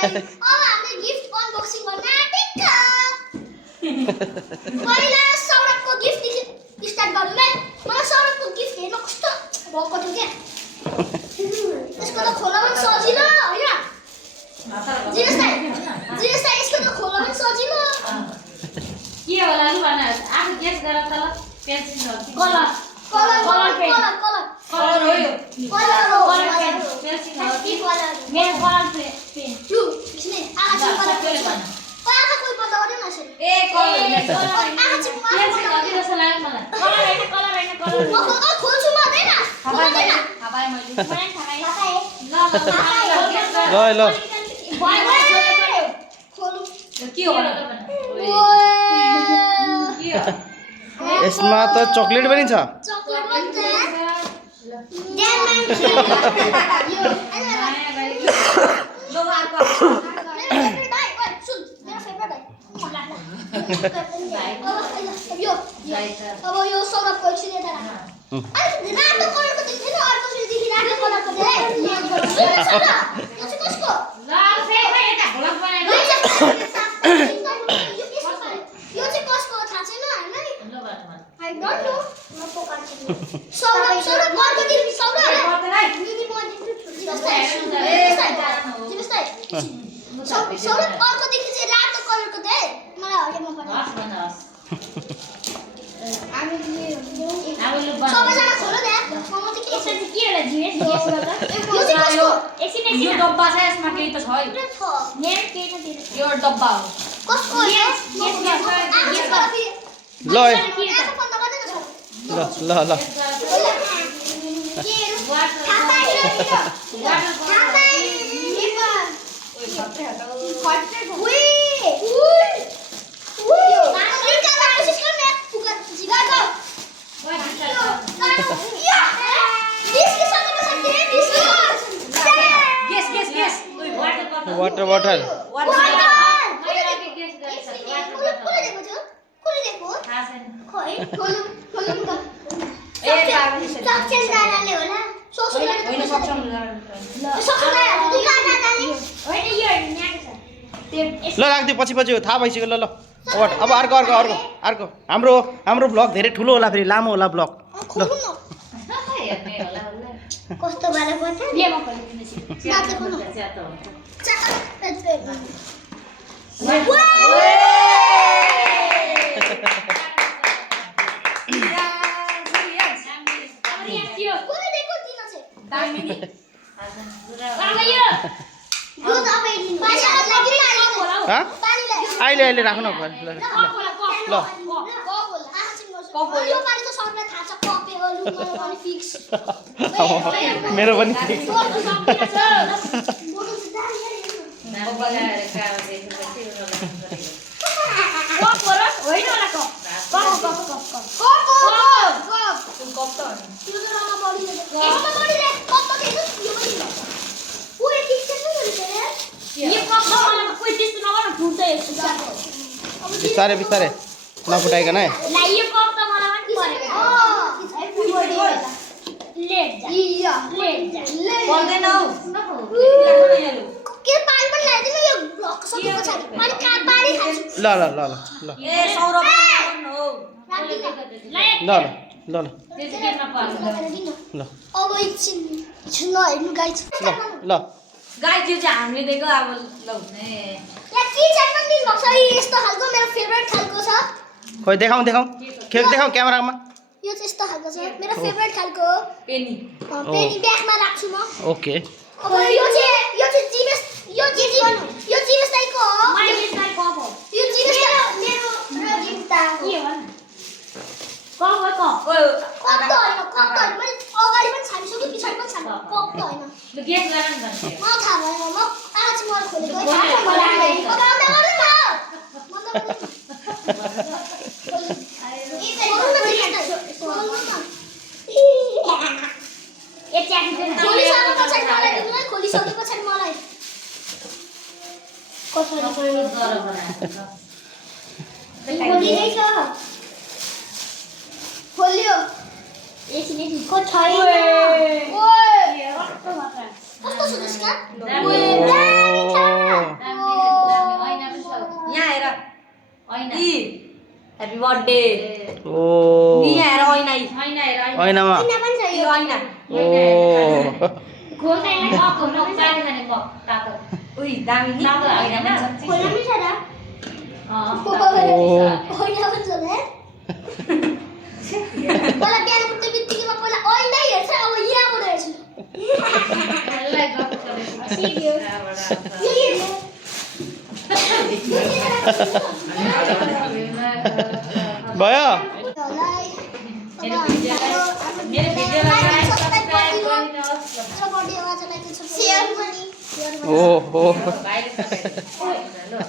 हामीले gift unboxing गर्न आँटेको पहिला सौरभको गिफ्टदेखि स्टार्ट गरौँ है मलाई सौरभको गिफ्ट हेर्न कस्तो भएको थियो क्या यसको त खोला पनि सजिलो हैन जिरेस दाइ यसको त खोला पनि सजिलो के होला लु भन्न आफू गेस गर त ल पेन्सिल हो कलर हो यो कलर हो पेन्सिल हो के कलर मेरो कलर पेन लु किसले आँखा चिम्पाले भन्न आँखा कोही बताउँदैन न यसरी ए कलर आँखा चिम्पाले पेन्सिल हो जस्तो लाग्यो मलाई कलर हैन म खोल्छु म हैन हाबाय मैले मलाई थाहाइ ल खोलु के हो यसमा त चकलेट पनि छ चकलेट पनि छ अब यो सौरभको एकछिन यता राख रातो कलरको देख्दैन अर्को देखि रातो कलरको दे यो चाहिँ कसको यो चाहिँ कसको थाहा छैन हैन आई डोन्ट नो म पोकाछु सौरभ अर्को देखि सौरभ दिदी म सौरभ अर्को देखि चाहिँ रातो कलरको दे मलाई हरियोमा पर्छ सबैजना खोलो न म चाहिँ के यसमा के होला जिएस यो चाहिँ कसको एकछिन यो डब्बा छ यसमा केही त छ है यहाँ केही न दिनु यो डब्बा हो कसको हो ल वाटर बोतल ल राख्दियो पछि थाहा भइसक्यो ल अब अर्को हाम्रो ब्लग धेरै ठुलो होला फेरि लामो होला ब्लग ल कस्तो वाला बोतल ले म खोलिदिन्छु अहिले राख्नु ल मेरो पनि बिस्तारै नफुटाइकन है ल गाई त्यो चाहिँ हामीले दिएको अब ल यस्तो खालको मेरो फेभरेट खालको छ खोइ देखाऊ क्यामेरामा यो चाहिँ यस्तो खालको छ मेरो फेभरेट खालको पेनी ब्यागमा राख्छु म ओके अब यो चाहिँ जीवेश दाइको हो यो जीवेश दाइ मेरो गिफ्ट के हो कप त हैन मैले अगाडि पनि छानिसक्यो पछाडि पनि छान्नु कप त हैन ल गेस गर न म थाहा भएन म आज मलाई खोलेको है खोलिसके पछाडि मलाई खोल्यो को छैन कस्तो छ त्यसका बर्थडे ओ नि हेर ऐना ऐनामा किन पनि छ यो यो ऐना ओ उही दामी नि खोल्न पनि छ र होइन पनि छ ल पहिला बिहान उठ्ने बित्तिकैमा पहिला ऐनै हेर्छ अब यहाँबाट हेर्छु भयो मेरो भिडियोलाई लाइक सब्स्क्राइब शेयर पनि ओहो गरिदिनुहोस्